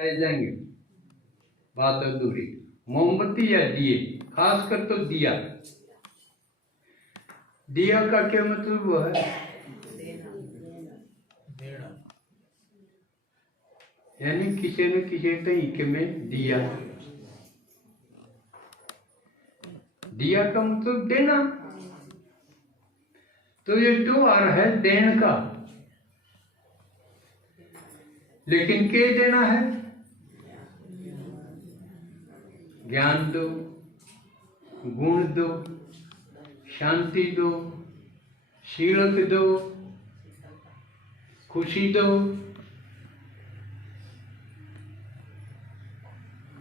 जाएंगे, बात अधूरी। मोमबत्ती या दिए, खासकर तो दिया। दिया का क्या मतलब वो है? यानी किसी न किसी तरीके में दिया। दिया का मतलब देना। तो ये त्योहार है देन का, लेकिन क्या देना है? ज्ञान दो, गुण दो, शांति दो, शीलक दो, खुशी दो।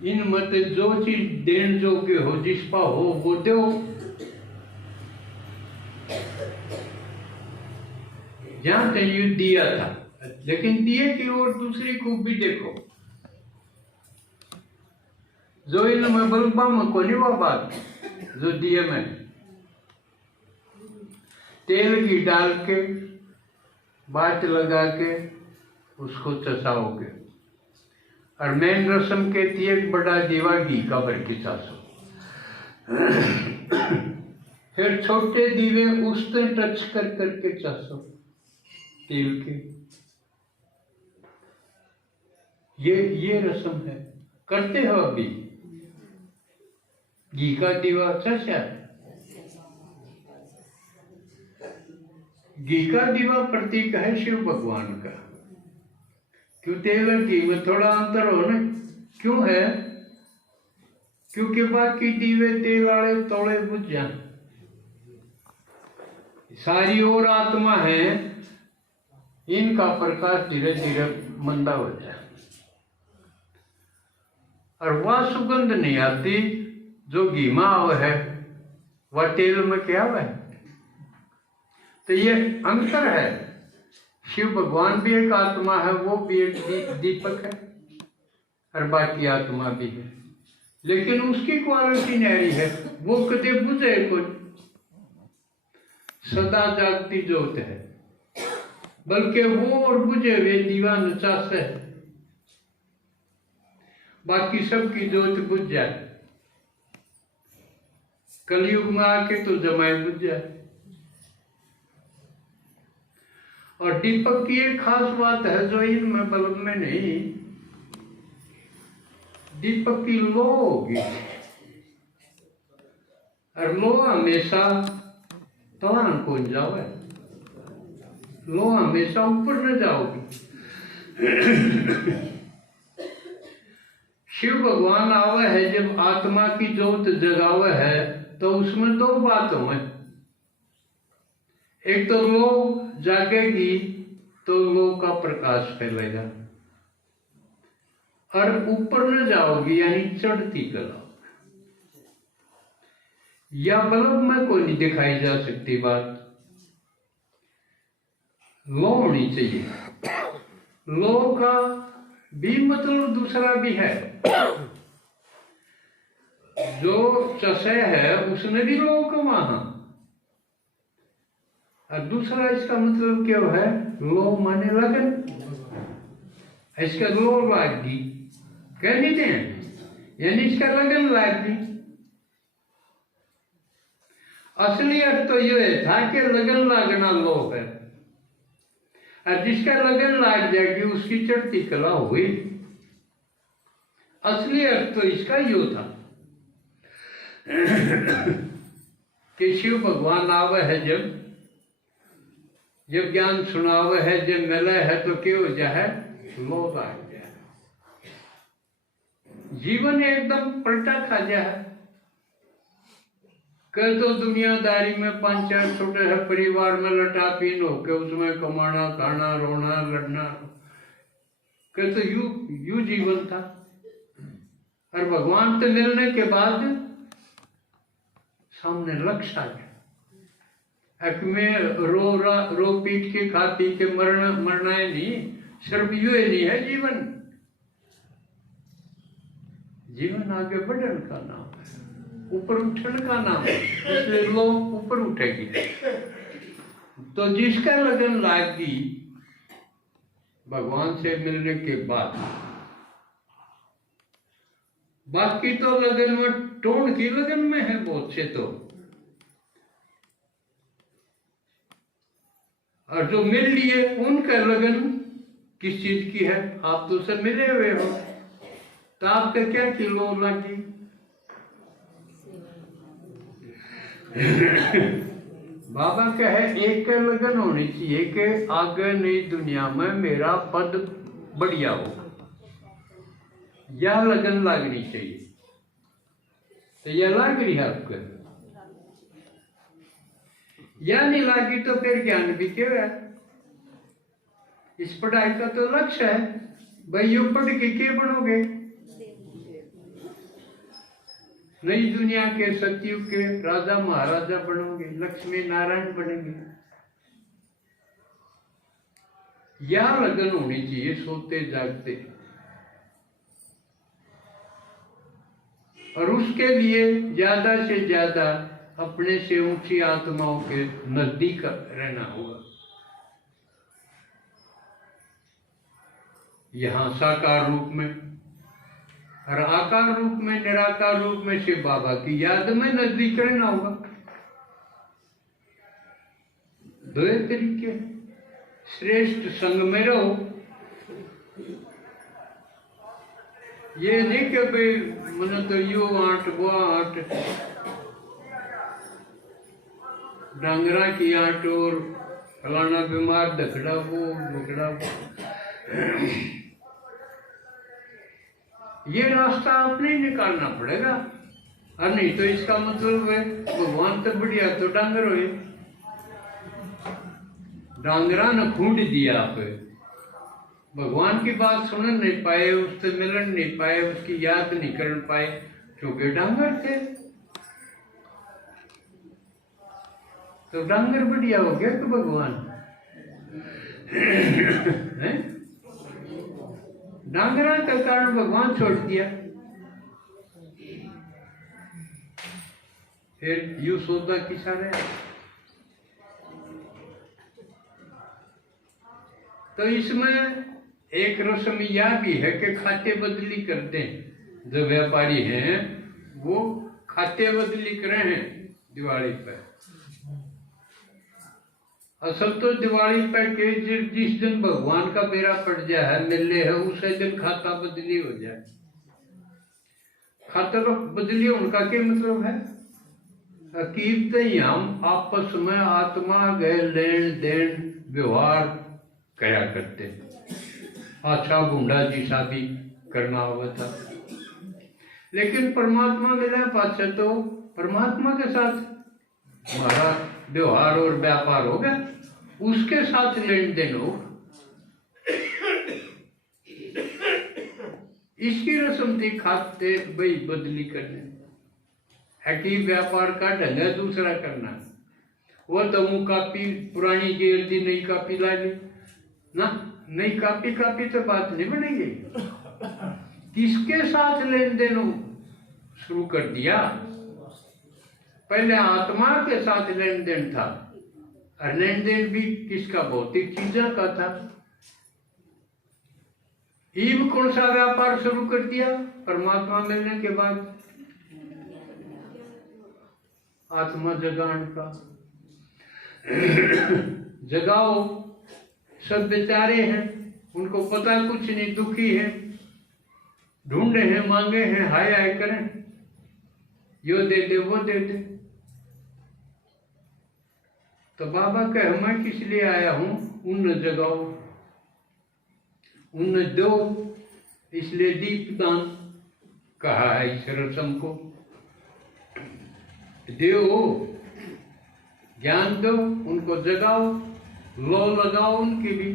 इन मत जो चीज देन योग्य हो, जिस पा हो वो दो। जहां तक दिया था, लेकिन दिए की ओर दूसरी खूबी देखो। जो इनमें बल्बा में को नहीं वो बात, जो दिए में तेल की डाल के बात लगा के उसको चसाओगे। और मेन रस्म कहती है बड़ा दीवा घी का भर के चासो। फिर छोटे दीवे उस पर टच कर करके चासो तेल के। ये रस्म है, करते हो अभी? घी का दीवा चसा, घी का दीवा प्रतीक है शिव भगवान का। क्यों तेल और घी में थोड़ा अंतर हो ना? क्यों है? क्योंकि बाकी दीवे तेल वाले तोड़े बुझ जाए, सारी और आत्मा है, इनका प्रकाश धीरे धीरे मंदा हो जाए और वह सुगंध नहीं आती जो घी में आव है, वह तेल में क्या है। तो ये अंतर है। शिव भगवान भी एक आत्मा है, वो भी एक दीपक है और बाकी आत्मा भी है, लेकिन उसकी क्वालिटी न्यारी है, वो कदे बुझे कोई, सदा जागती ज्योत है। बल्कि वो और बुझे वे दीवान चास है, बाकी सबकी ज्योत बुझ जाए। कलयुग में आके तो जमाए बुझ जाए। और दीपक की एक खास बात है जो इनमें बल्ब में नहीं, दीपक की लो होगी और लो हमेशा तलान को जाओगे, लो हमेशा ऊपर न जाओगी। शिव भगवान आवे है जब आत्मा की ज्योत जगावे है, तो उसमें दो बातों है। एक तो लो जागेगी तो लो का प्रकाश फैलेगा, और ऊपर न जाओगी यानी चढ़ती कला। या बल्ब में कोई नहीं दिखाई जा सकती बात, लो होनी चाहिए। लो का भी मतलब दूसरा भी है, जो चसे है उसने भी लो को वहां। और दूसरा इसका मतलब क्या है? लो माने लगन, इसका लो लागी कह नहीं दे, यानी इसका लगन लागी। असली अर्थ तो ये था कि लगन लागना लो है, और जिसका लगन लाग जाएगी उसकी चढ़ती कला हुई। असली अर्थ तो इसका यो था कि शिव भगवान आवे है जब ज्ञान सुनावे है, जब मिले है तो क्या हो जाए? लो आ जाए, जीवन एकदम पलटा खा जाए। कल तो दुनियादारी में 5-4 छोटे है परिवार में लटा पीन हो के उसमें कमाना खाना रोना लड़ना, कल तो यू जीवन था। और भगवान से मिलने के बाद सामने लक्ष्य आ गया, में रो पीट के खा पी के मरना है नहीं, सिर्फ यू नहीं है जीवन। जीवन आगे बढ़ने का नाम है, ऊपर उठने का नाम है, इसलिए लोग ऊपर उठेगी। तो जिसका लगन लागी भगवान से मिलने के बाद, बाकी तो लगन में, टोन की लगन में है बहुत से तो, और जो मिल लिए उनका लगन किस चीज की है? आप तो सब मिले हुए हो, तो आपका क्या किलो लगी? बाबा का है एक लगन होनी चाहिए कि आगे नई दुनिया में मेरा पद बढ़िया हो, यह लगन लगनी चाहिए। तो यह लग रही है आपको, यह नहीं लगी तो फिर ज्ञान भी क्यों है? इस पढ़ाई का तो लक्ष्य है भाई, यू पढ़ के क्या बनोगे? नई दुनिया के सतयुग के राजा महाराजा बनोगे, लक्ष्मी नारायण बनेंगे। यह लगन होनी चाहिए सोते जागते, और उसके लिए ज्यादा से ज्यादा अपने से ऊंची आत्माओं के नजदीक रहना होगा। यहाँ साकार रूप में और आकार रूप में, निराकार रूप में शिव बाबा की याद में नजदीक रहना होगा। दो तरीके, श्रेष्ठ संग में रहो। ये नहीं कि भाई मन तो यू आट वो आट, डांगरा की आट और फलाना बीमार दखड़ा वो दखड़ा। ये रास्ता आपने निकालना पड़ेगा, और नहीं तो इसका मतलब है भगवान तो बढ़िया तो डांगर हुए, डांगरा ने खूंड दिया आप, भगवान की बात सुन नहीं पाए, उससे मिलन नहीं पाए, उसकी याद नहीं कर पाए, क्योंकि डांगर थे। तो डांगर बढ़िया हो गया तो भगवान है? डांगरा के कारण भगवान छोड़ दिया। फिर यू सौदा किसा रहा? तो इसमें एक रस्म यह भी है कि खाते बदली करते हैं। जो व्यापारी हैं वो खाते बदली करे हैं दिवाली पर। असल तो दिवाली पर के जिस दिन भगवान का बेरा पड़ जाए है, मिले है, उसे दिन खाता बदली हो जाए। खाता बदली उनका क्या मतलब है? कीर्तन हम आपस में आत्मा गए लेन देन व्यवहार कया करते, अच्छा बूढ़ा जी सा भी करना हुआ था। लेकिन परमात्मा मिला पास तो परमात्मा के साथ हमारा व्यवहार और व्यापार हो गया, उसके साथ लेन देन हो। इसकी रस्म थी खाते भाई बदली करने, है कि व्यापार का ढंग है दूसरा करना। वो तो मुँह कापी पुरानी जेल थी, नई कापी ला ली ना, नई कापी तो बात नहीं बनेगी। किसके साथ लेन देन शुरू कर दिया? पहले आत्मा के साथ लेन देन था, और लेन देन भी किसका? भौतिक चीजों का था। ईब कौन सा व्यापार शुरू कर दिया परमात्मा मिलने के बाद? आत्मा जगान का। जगाओ, सब बेचारे हैं, उनको पता कुछ नहीं, दुखी है, ढूंढे हैं, मांगे हैं, हाय हाय करें, यो दे दे वो दे दे। तो बाबा कहे मैं किस लिए आया हूं? उन जगाओ, उन दो, इसलिए दीपदान कहा है इस रस्म को। दो, ज्ञान दो, उनको जगाओ, लो लगाओ उनके भी।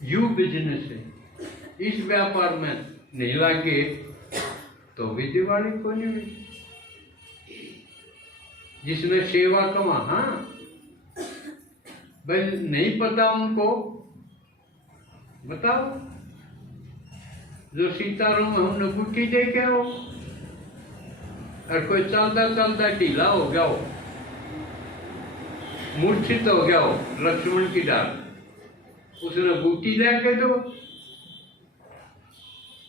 यू बिजनेस है, इस व्यापार में नहीं लागे तो भी दिवाली को नहीं हुई। जिसने सेवा कमा, हाँ भाई नहीं पता उनको बताओ। जो सीताराम हमने गुट्टी दे के हो, और कोई चलता चलता ढीला हो गया हो, मूर्छित हो गया हो लक्ष्मण की डाल, उसने बूटी लेके दो,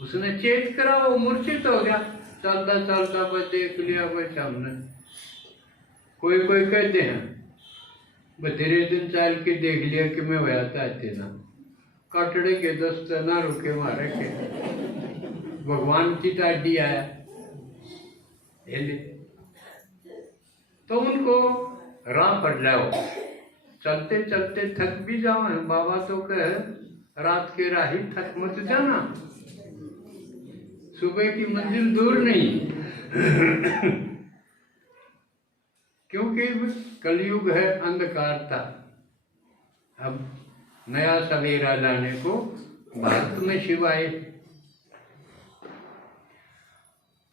उसने चेत करा, वो मूर्छित हो गया। चलता चलता बस देख लिया भाई सामने। कोई कोई कहते हैं बतेरे दिन चाल के देख लिया कि मैं वह चाहते ना कटड़े के दोस्त ना रुके मारे के भगवान की टाडी आया तो उनको राह पर जाओ। चलते चलते थक भी जाओ, बाबा तो कहे रात के राही थक मत जाना, सुबह की मंजिल दूर नहीं। क्योंकि कलयुग है, अंधकार था, अब नया सवेरा लाने को भारत में शिव आए।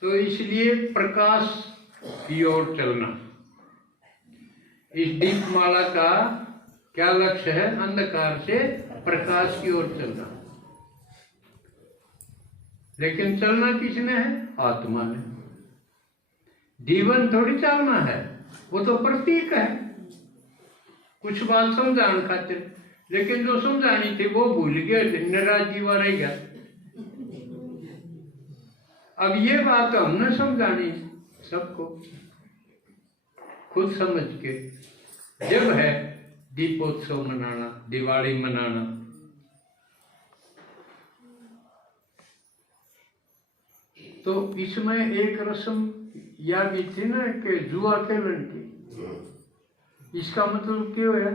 तो इसलिए प्रकाश की ओर चलना। इस दीपमाला का क्या लक्ष्य है? अंधकार से प्रकाश की ओर चलना। लेकिन चलना किसने है? आत्मा ने। जीवन थोड़ी चलना है, वो तो प्रतीक है, कुछ बात समझाने खातिर। लेकिन जो समझानी थी वो भूल गए, नाराज जीवा रह गया। अब ये बात हमने समझानी सबको, खुद समझ के। जब है दीपोत्सव मनाना, दिवाली मनाना, तो इसमें एक रस्म या भी थी ना कि जुआ खेलन की। इसका मतलब क्या है?